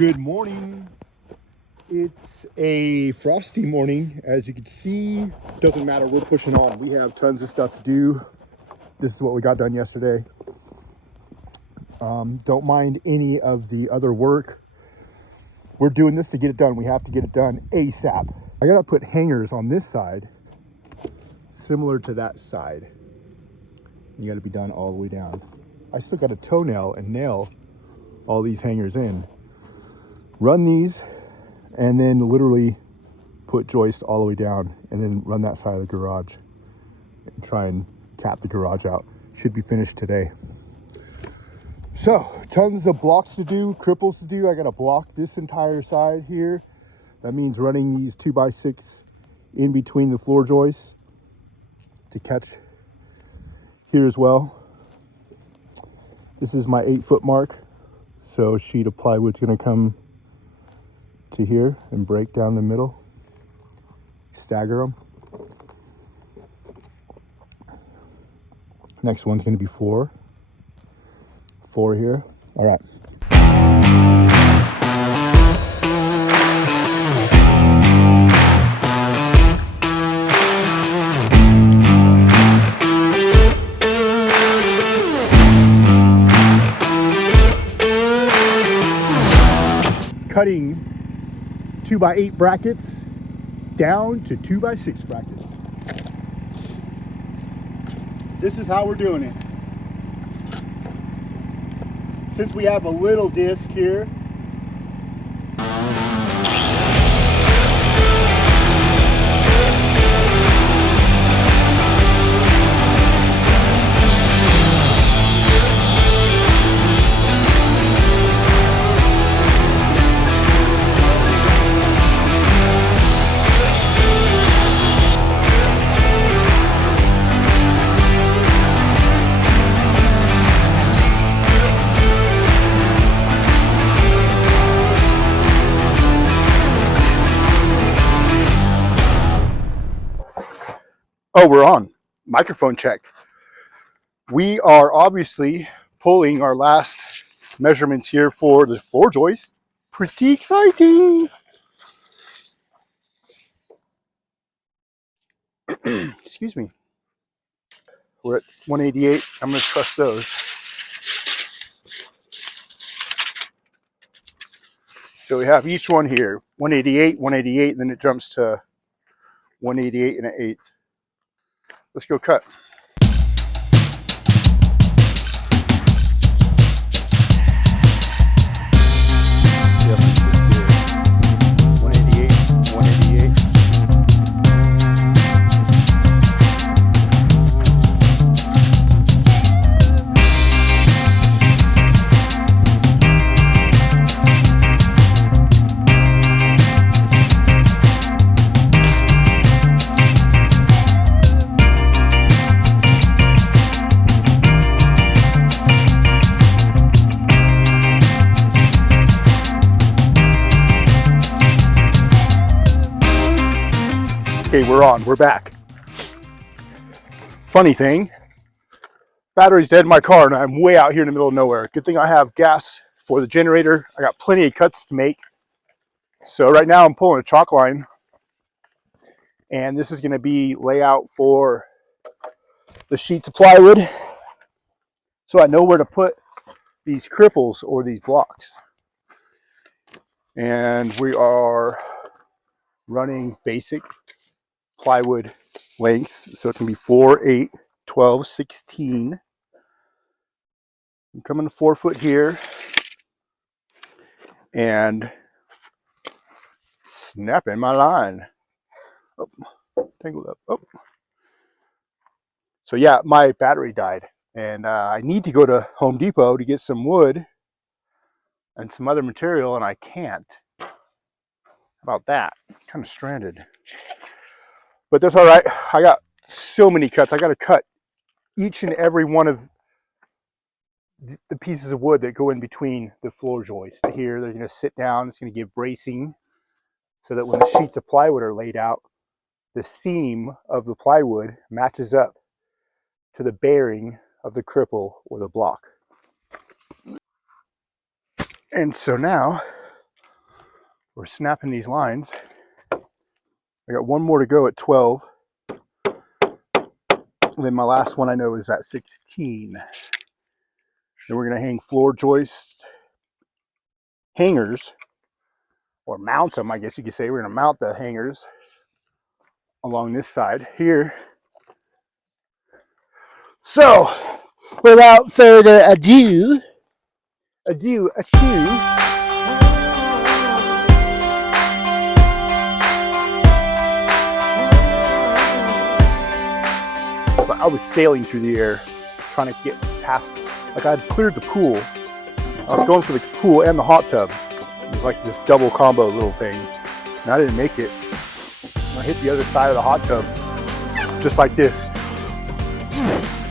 Good morning. It's a frosty morning, as you can see. Doesn't matter, we're pushing on. We have tons of stuff to do. This is what we got done yesterday. Don't mind any of the other work. We're doing this to get it done. We have to get it done ASAP. I gotta put hangers on this side, similar to that side. You gotta be done all the way down. I still got a toenail and nail all these hangers in. Run these, and then literally put joist all the way down, and then run that side of the garage and try and tap the garage out. Should be finished today. So tons of blocks to do, cripples to do. I gotta block this entire side here. That means running these 2x6 in between the floor joists to catch here as well. This is my 8-foot mark, so a sheet of plywood's gonna come to here and break down the middle, stagger them. Next one's going to be four here. All right. Cutting 2x8 brackets down to 2x6 brackets. This is how we're doing it. Since we have a little disc here, oh, we're on. Microphone check. We are obviously pulling our last measurements here for the floor joist. Pretty exciting. Excuse me. We're at 188. I'm going to trust those. So we have each one here, 188, 188, and then it jumps to 188 and an eighth. Let's go cut. Yep, 188, 188. Okay, we're on. We're back. Funny thing, battery's dead in my car and I'm way out here in the middle of nowhere. Good thing I have gas for the generator. I got plenty of cuts to make. So right now I'm pulling a chalk line, and this is going to be layout for the sheets of plywood, so I know where to put these cripples or these blocks. And we are running basic plywood lengths, so it can be 4, 8, 12, 16. I'm coming to 4 foot here and snapping my line. Oh, tangled up. Oh. So yeah, my battery died, and I need to go to Home Depot to get some wood and some other material, and I can't. How about that? Kind of stranded. But that's all right. I got so many cuts. I got to cut each and every one of the pieces of wood that go in between the floor joists. Here, they're going to sit down. It's going to give bracing so that when the sheets of plywood are laid out, the seam of the plywood matches up to the bearing of the cripple or the block. And so now We're snapping these lines. I got one more to go at 12. And then my last one I know is at 16. Then we're going to hang floor joist hangers, or mount them, I guess you could say. We're going to mount the hangers along this side here. So, without further ado, I was sailing through the air trying to get past, like I'd cleared the pool. I was going for the pool and the hot tub. It was like this double combo little thing. And I didn't make it. I hit the other side of the hot tub, just like this.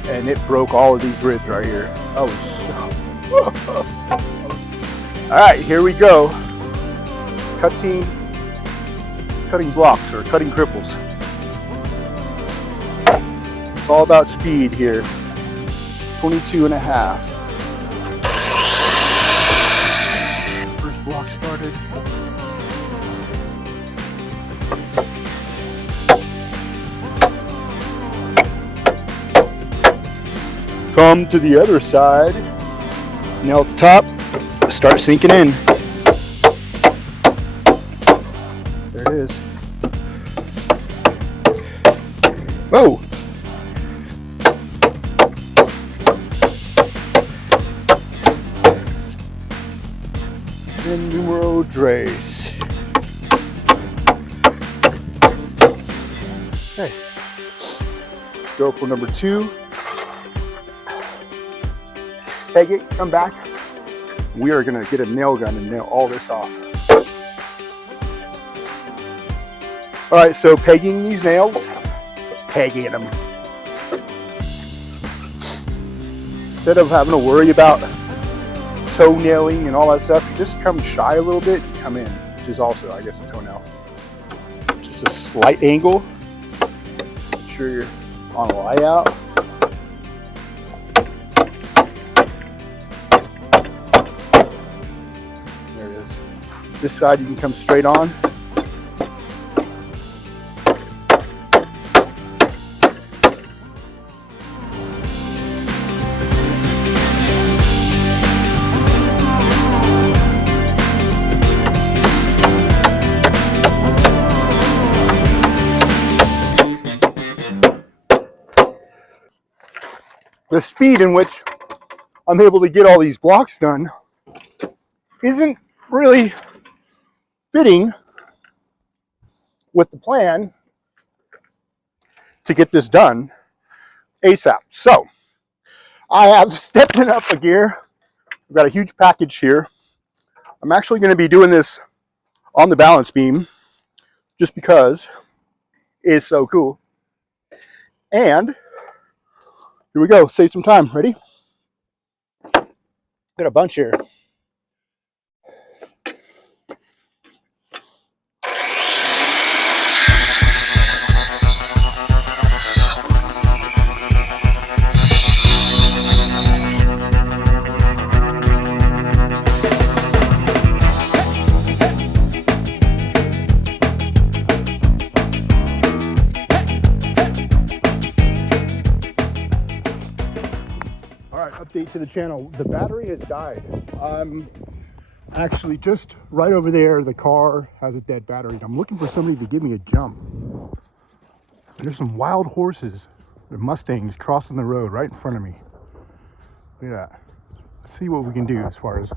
And it broke all of these ribs right here. I was so... All right, here we go. Cutting blocks or cutting cripples. It's all about speed here. 22 and a half. First block started. Come to the other side. Nail at the top. Start sinking in. There it is. Whoa! And numero tres. Okay. Go for number 2. Peg it, come back. We are gonna get a nail gun and nail all this off. All right, so pegging these nails, pegging them. Instead of having to worry about toenailing and all that stuff, you just come shy a little bit and come in, which is also, I guess, a toenail. Just a slight angle. Make sure you're on a lie out. This side you can come straight on. The speed in which I'm able to get all these blocks done isn't really fitting with the plan to get this done ASAP. So I have stepped it up a gear. I've got a huge package here. I'm actually going to be doing this on the balance beam just because it's so cool. And here we go. Save some time. Ready? Got a bunch here. Update to the channel. The battery has died. Actually just right over there. The car has a dead battery. I'm looking for somebody to give me a jump. There's some wild horses, the Mustangs, crossing the road right in front of me. Look at that. Let's see what we can do as far as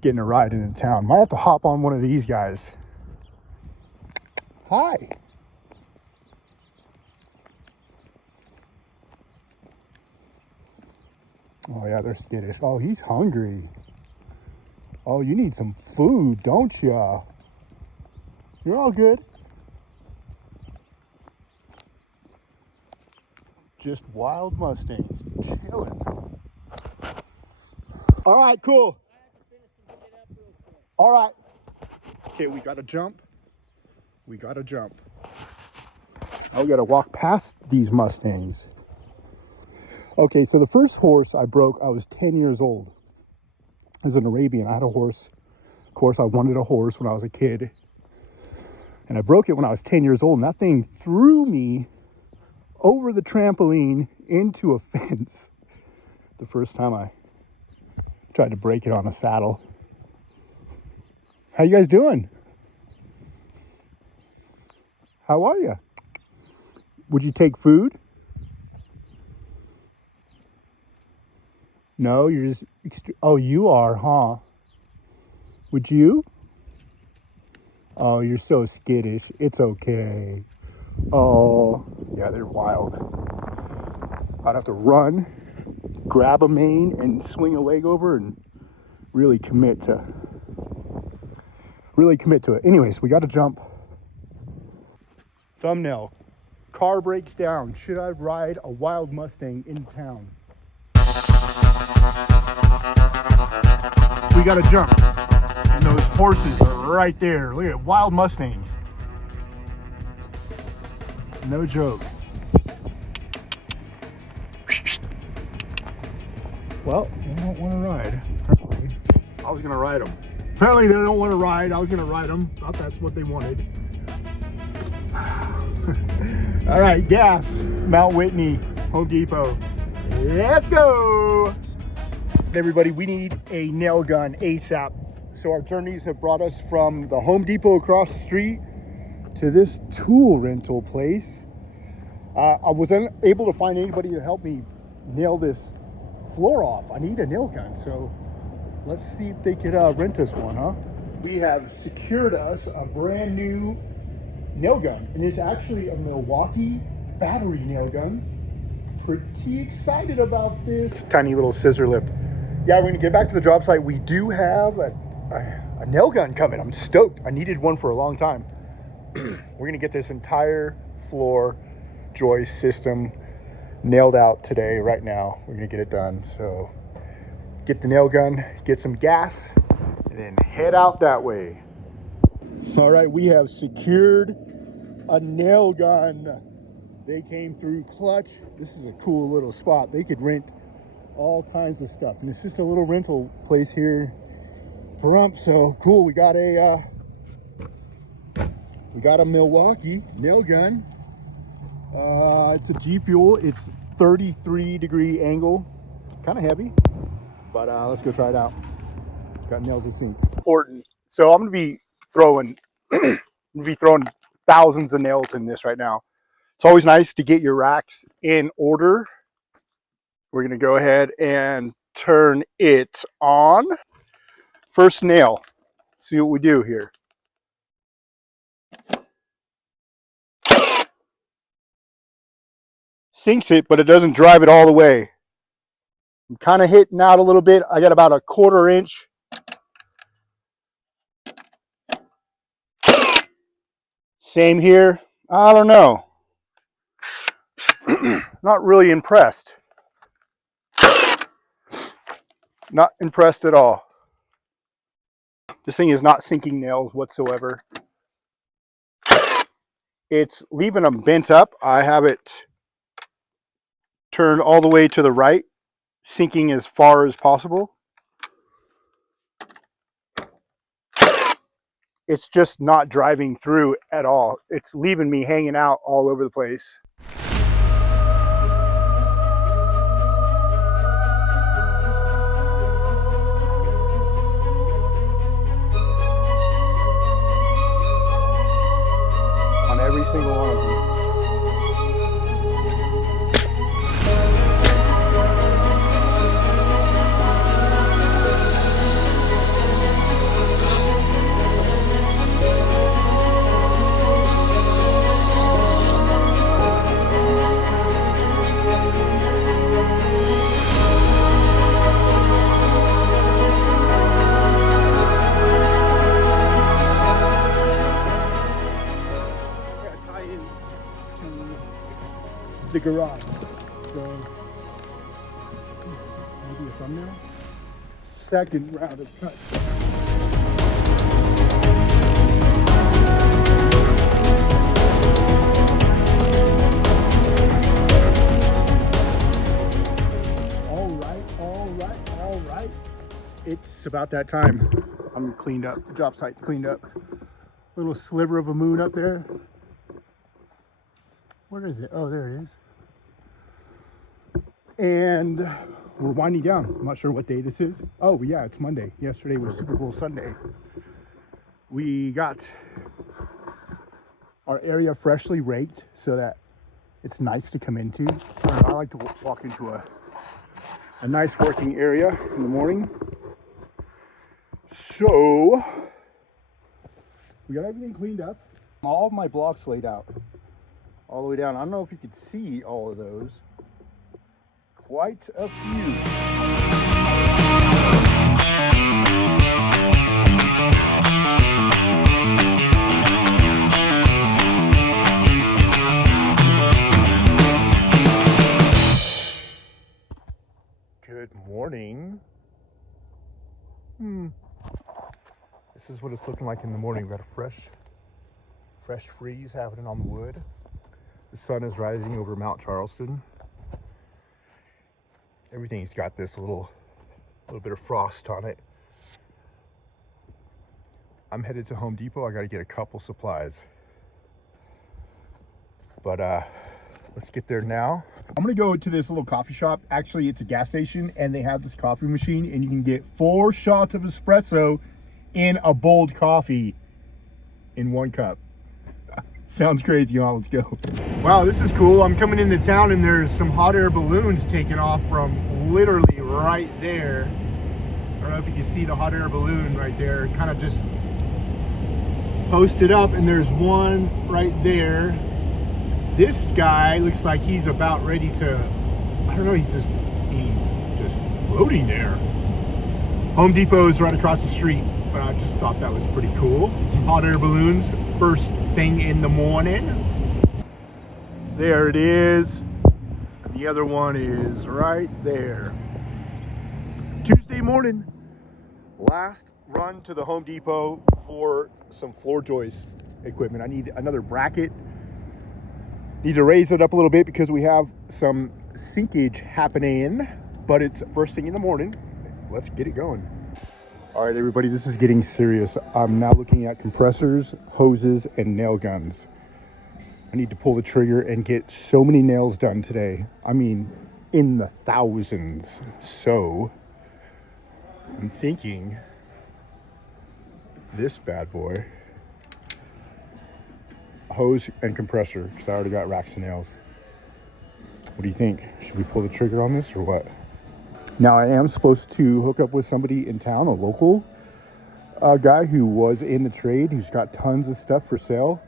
getting a ride into town. Might have to hop on one of these guys. Hi. Oh yeah, they're skittish. Oh, he's hungry. Oh, you need some food, don't ya? You're all good. Just wild Mustangs chilling. All right, cool. All right. Okay, we gotta jump. We gotta jump. Now we gotta walk past these Mustangs. Okay, so the first horse I broke, I was 10 years old. It was an Arabian. I had a horse course, I wanted a horse when I was a kid. And I broke it when I was 10 years old. And that thing threw me over the trampoline into a fence the first time I tried to break it on a saddle. How you guys doing? How are you? Would you take food? No, you're just... Oh, you are, huh? Would you? Oh, you're so skittish. It's okay. Oh, yeah, they're wild. I'd have to run, grab a mane, and swing a leg over and really commit to it. Anyways, we got to jump. Thumbnail. Car breaks down. Should I ride a wild Mustang in town? We got to jump. And those horses are right there. Look at wild Mustangs. No joke. Well, they don't want to ride. Apparently, I was going to ride them. Apparently, they don't want to ride. I was going to ride them. Thought that's what they wanted. All right, gas. Mount Whitney, Home Depot. Let's go. Everybody, we need a nail gun ASAP. So our journeys have brought us from the Home Depot across the street to this tool rental place. I was unable to find anybody to help me nail this floor off. I need a nail gun, so let's see if they could rent us one, huh? We have secured us a brand new nail gun, and it's actually a Milwaukee battery nail gun. Pretty excited about this. Tiny little scissor lift. Yeah, we're gonna get back to the job site. We do have a nail gun coming. I'm stoked. I needed one for a long time. We're gonna get this entire floor joist system nailed out today, right now. We're gonna get it done. So get the nail gun, get some gas, and then head out that way. All right, we have secured a nail gun. They came through clutch. This is a cool little spot. They could rent all kinds of stuff, and it's just a little rental place here. So cool. We got a Milwaukee nail gun. It's a G Fuel. It's 33-degree angle, kind of heavy, but let's go try it out. Got nails to sink. Important. So I'm gonna be throwing thousands of nails in this right now. It's always nice to get your racks in order. We're gonna go ahead and turn it on. First nail. See what we do here. Sinks it, but it doesn't drive it all the way. I'm kind of hitting out a little bit. I got about a 1/4 inch. Same here. I don't know. Not really impressed. Not impressed at all. This thing is not sinking nails whatsoever. It's leaving them bent up. I have it turned all the way to the right, sinking as far as possible. It's just not driving through at all. It's leaving me hanging out all over the place. On every single one of them. The garage. So maybe a thumbnail. Second round of cut. All right. It's about that time. I'm cleaned up. The drop site's cleaned up. Little sliver of a moon up there. Where is it? Oh, there it is. And we're winding down. I'm not sure what day this is. Oh yeah, it's Monday. Yesterday was Super Bowl Sunday. We got our area freshly raked so that it's nice to come into. I like to walk into a nice working area in the morning. So we got everything cleaned up. All of my blocks laid out all the way down. I don't know if you could see all of those. Quite a few. Good morning. This is what it's looking like in the morning. We've got a fresh freeze happening on the wood. The sun is rising over Mount Charleston. Everything's got this little bit of frost on it. I'm headed to Home Depot. I got to get a couple supplies. But let's get there now. I'm gonna go to this little coffee shop. Actually, it's a gas station, and they have this coffee machine, and you can get 4 shots of espresso in a bold coffee in 1 cup. Sounds crazy, huh? Let's go. Wow, this is cool. I'm coming into town and there's some hot air balloons taking off from literally right there. I don't know if you can see the hot air balloon right there. Kind of just posted up, and there's one right there. This guy looks like he's about ready to, I don't know, he's just floating there. Home Depot is right across the street, but I just thought that was pretty cool. Some hot air balloons, first thing in the morning. There it is. The other one is right there. Tuesday morning, last run to the Home Depot for some floor joist equipment. I need another bracket. Need to raise it up a little bit because we have some sinkage happening, but it's first thing in the morning. Let's get it going. All right, everybody, this is getting serious. I'm now looking at compressors, hoses, and nail guns. I need to pull the trigger and get so many nails done today. I mean, in the thousands. So I'm thinking this bad boy, hose and compressor, because I already got racks of nails. What do you think? Should we pull the trigger on this or what? Now, I am supposed to hook up with somebody in town, a local guy who was in the trade, who's got tons of stuff for sale.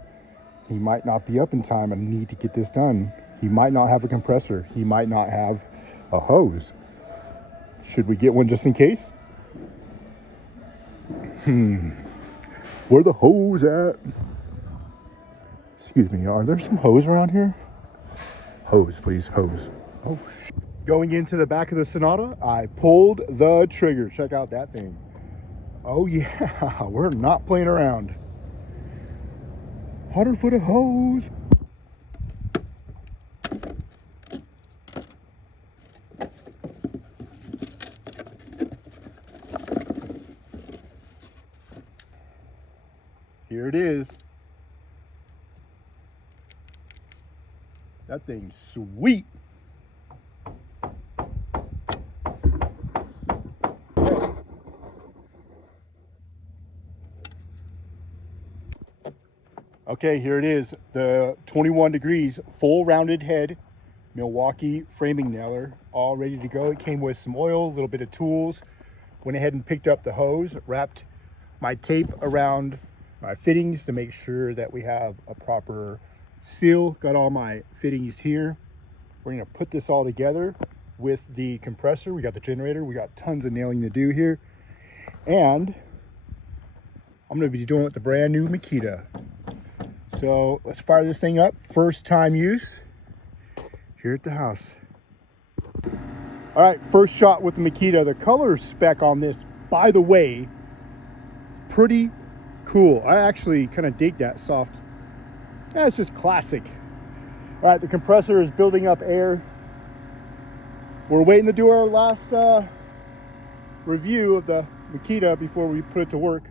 He might not be up in time. I need to get this done. He might not have a compressor. He might not have a hose. Should we get one just in case? Where the hose at? Excuse me, are there some hose around here? Hose, please, hose. Oh, going into the back of the Sonata, I pulled the trigger. Check out that thing. Oh yeah, we're not playing around. 100-foot of hose. Here it is. That thing's sweet. Okay, here it is. The 21 degrees, full rounded head, Milwaukee framing nailer, all ready to go. It came with some oil, a little bit of tools. Went ahead and picked up the hose, wrapped my tape around my fittings to make sure that we have a proper seal. Got all my fittings here. We're gonna put this all together with the compressor. We got the generator. We got tons of nailing to do here. And I'm gonna be doing it with the brand new Makita. So let's fire this thing up. First time use here at the house. All right, first shot with the Makita. The color spec on this, by the way, pretty cool. I actually kind of dig that soft. Yeah, it's just classic. All right, the compressor is building up air. We're waiting to do our last review of the Makita before we put it to work.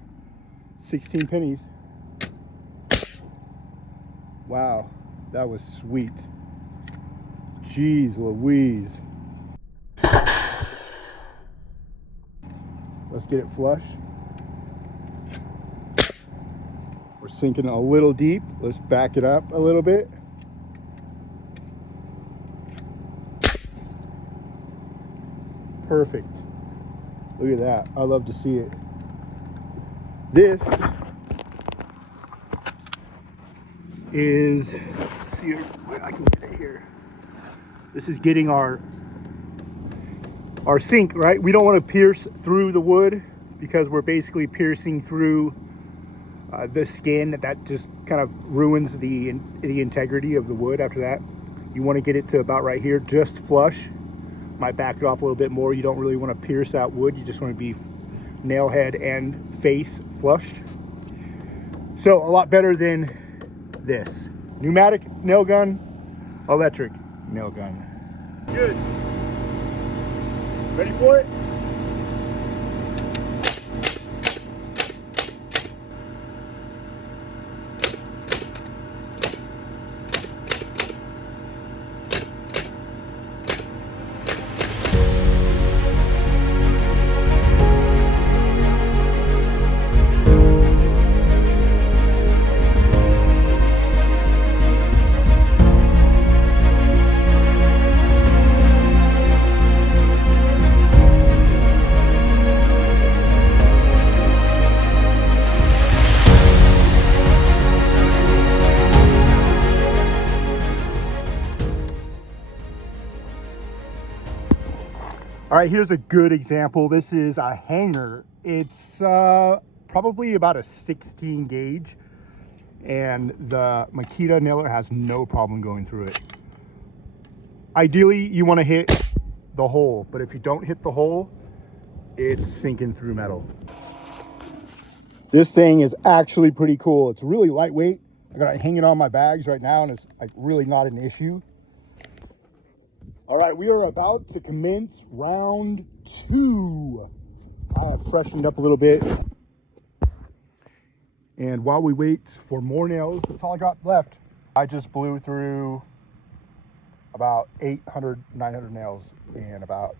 16 pennies. Wow, that was sweet. Jeez Louise. Let's get it flush. We're sinking a little deep. Let's back it up a little bit. Perfect. Look at that. I love to see it. This is, let's see if I can get it here. This is getting our sink, right? We don't want to pierce through the wood because we're basically piercing through the skin. That just kind of ruins the integrity of the wood after that. You want to get it to about right here, just flush. Might back it off a little bit more. You don't really want to pierce that wood. You just want to be nail head and face flushed. So a lot better than this. Pneumatic nail gun, electric nail gun. Good. Ready for it? All right, here's a good example. This is a hanger. It's probably about a 16 gauge, and the Makita nailer has no problem going through it. Ideally, you want to hit the hole, but if you don't hit the hole, it's sinking through metal. This thing is actually pretty cool. It's really lightweight. I got it hanging on my bags right now, and it's like really not an issue. All right, we are about to commence round 2. I've freshened up a little bit. And while we wait for more nails, that's all I got left. I just blew through about 800, 900 nails in about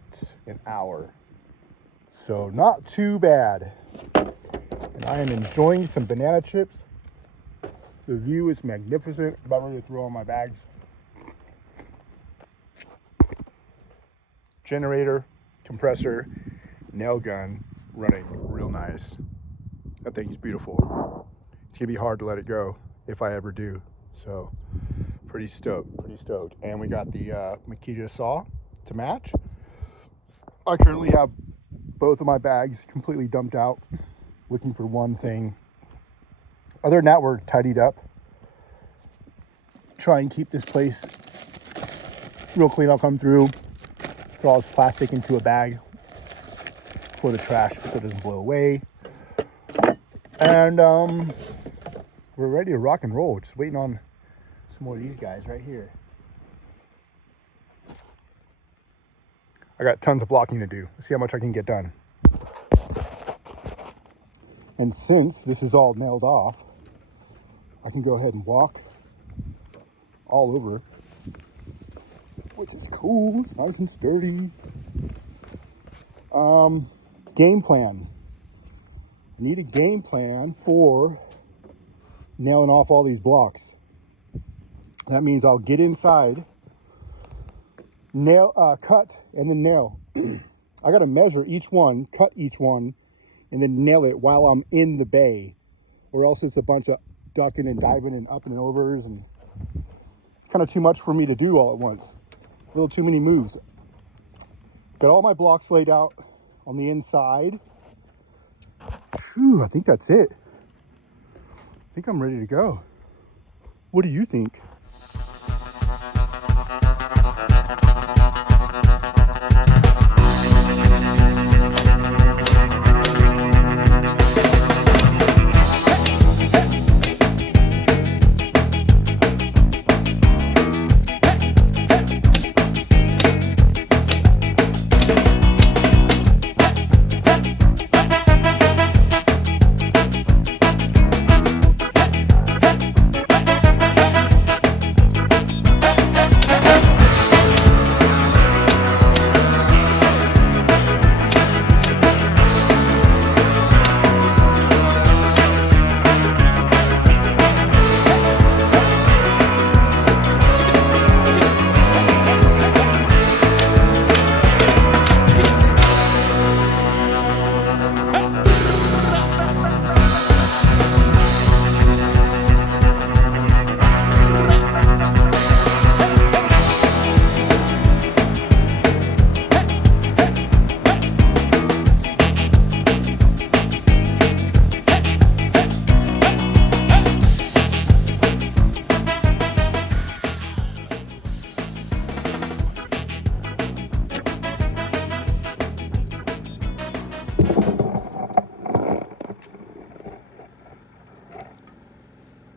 an hour. So not too bad. And I am enjoying some banana chips. The view is magnificent. I'm about ready to throw on my bags. Generator, compressor, nail gun running real nice. That thing's beautiful. It's gonna be hard to let it go if I ever do. So pretty stoked, pretty stoked. And we got the Makita saw to match. I currently have both of my bags completely dumped out, looking for one thing. Other than that, we're tidied up. Try and keep this place real clean. I'll come through, throw all this plastic into a bag for the trash so it doesn't blow away. And we're ready to rock and roll. Just waiting on some more of these guys right here. I got tons of blocking to do. Let's see how much I can get done. And since this is all nailed off, I can go ahead and walk all over, which is cool. It's nice and sturdy. Game plan. I need a game plan for nailing off all these blocks. That means I'll get inside, nail, cut, and then nail. I gotta measure each one, cut each one, and then nail it while I'm in the bay, or else it's a bunch of ducking and diving and up and overs, and it's kind of too much for me to do all at once. A little too many moves. Got all my blocks laid out on the inside. Whew, I think that's it. I think I'm ready to go. What do you think?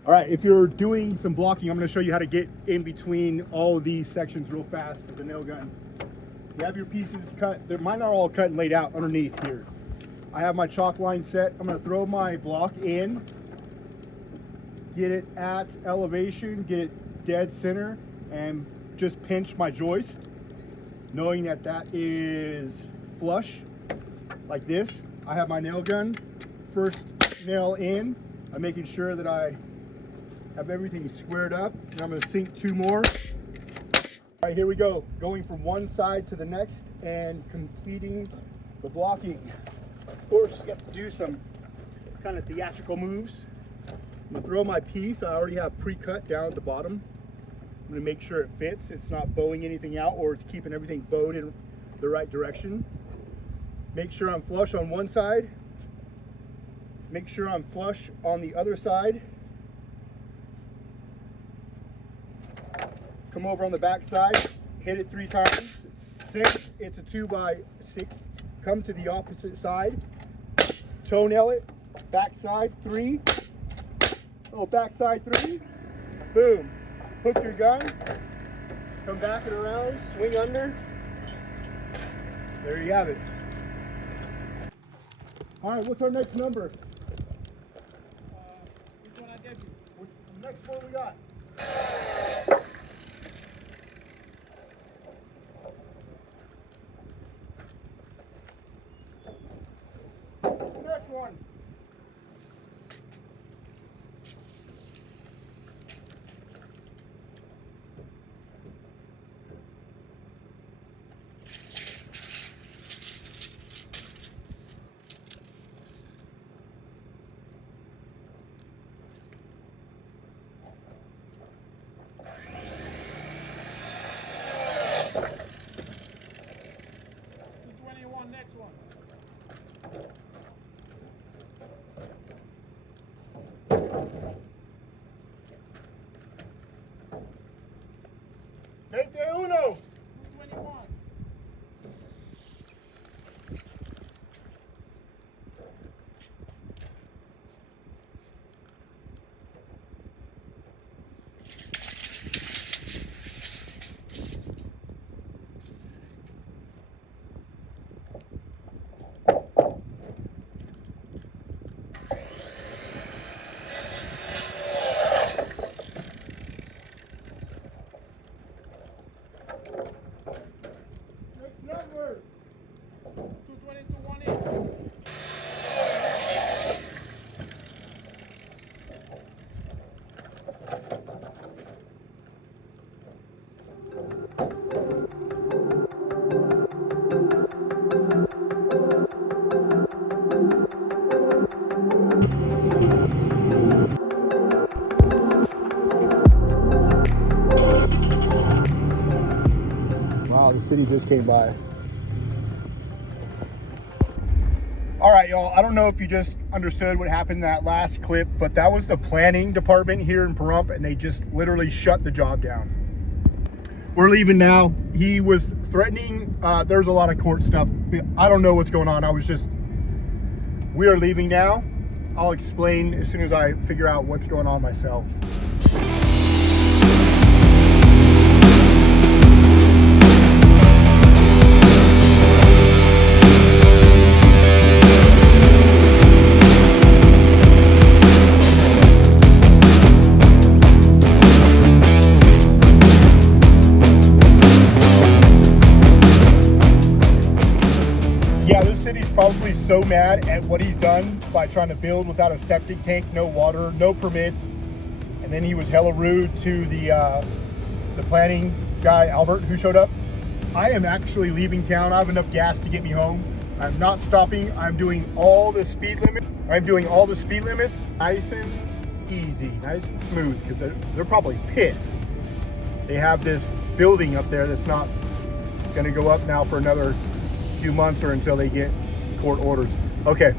All right, if you're doing some blocking, I'm going to show you how to get in between all of these sections real fast with the nail gun. You have your pieces cut. Mine are all cut and laid out underneath here. I have my chalk line set. I'm going to throw my block in, get it at elevation, get it dead center, and just pinch my joist, knowing that that is flush, like this. I have my nail gun. First nail in. I'm making sure that I have everything squared up, and I'm going to sink 2 more. All right, here we go. Going from one side to the next and completing the blocking. Of course, you have to do some kind of theatrical moves. I'm going to throw my piece I already have pre-cut down at the bottom. I'm going to make sure it fits. It's not bowing anything out, or it's keeping everything bowed in the right direction. Make sure I'm flush on one side. Make sure I'm flush on the other side. Come over on the back side, hit it 3 times. 6, it's a 2x6. Come to the opposite side, toenail it, back side 3, little back side 3, boom. Hook your gun, come back and around, swing under. There you have it. All right, what's our next number? Which one I gave you? Which next one we got? Next one. Next one. 21. 221. Next number. 222, 1 in. Wow, the city just came by. All right, y'all, I don't know if you just understood what happened in that last clip, but that was the planning department here in Pahrump, and they just literally shut the job down. We're leaving now. He was threatening. There's a lot of court stuff. I don't know what's going on. We are leaving now. I'll explain as soon as I figure out what's going on myself. Probably so mad at what he's done by trying to build without a septic tank, no water, no permits, and then he was hella rude to the planning guy Albert who showed up. I am actually leaving town. I have enough gas to get me home. I'm not stopping. I'm doing all the speed limit. I'm doing all the speed limits nice and easy, nice and smooth, because they're probably pissed. They have this building up there that's not going to go up now for another few months or until they get court orders. Okay,